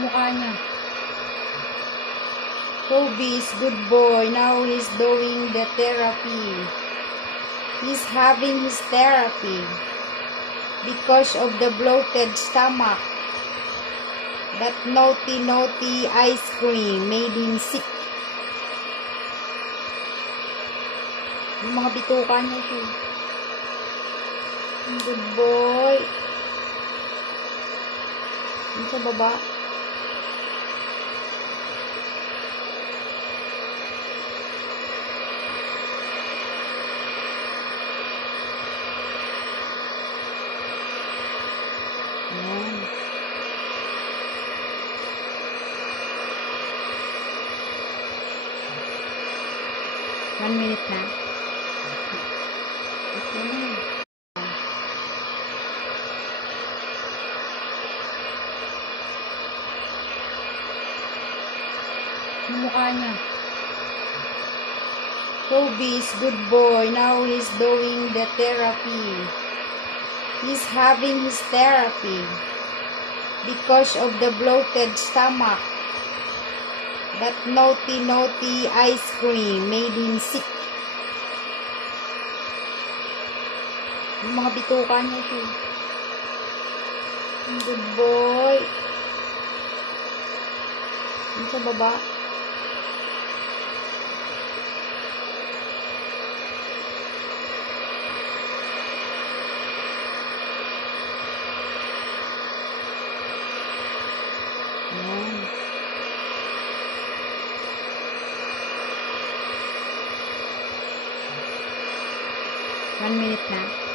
Yung mukha niya. Kobe is good boy. Now he's doing the therapy. He's having his therapy because of the bloated stomach. That naughty ice cream made him sick. Yung mga bituka niya siya. Good boy. Yung sa baba. Ayan. One minute na. Okay na. Yung mukha niya. Kobe is good boy. Now he's doing the therapy. He's having his therapy because of the bloated stomach. That naughty ice cream made him sick. Yung mga bituka niya siya. Good boy. Yung sa baba. Ayan. One minute na.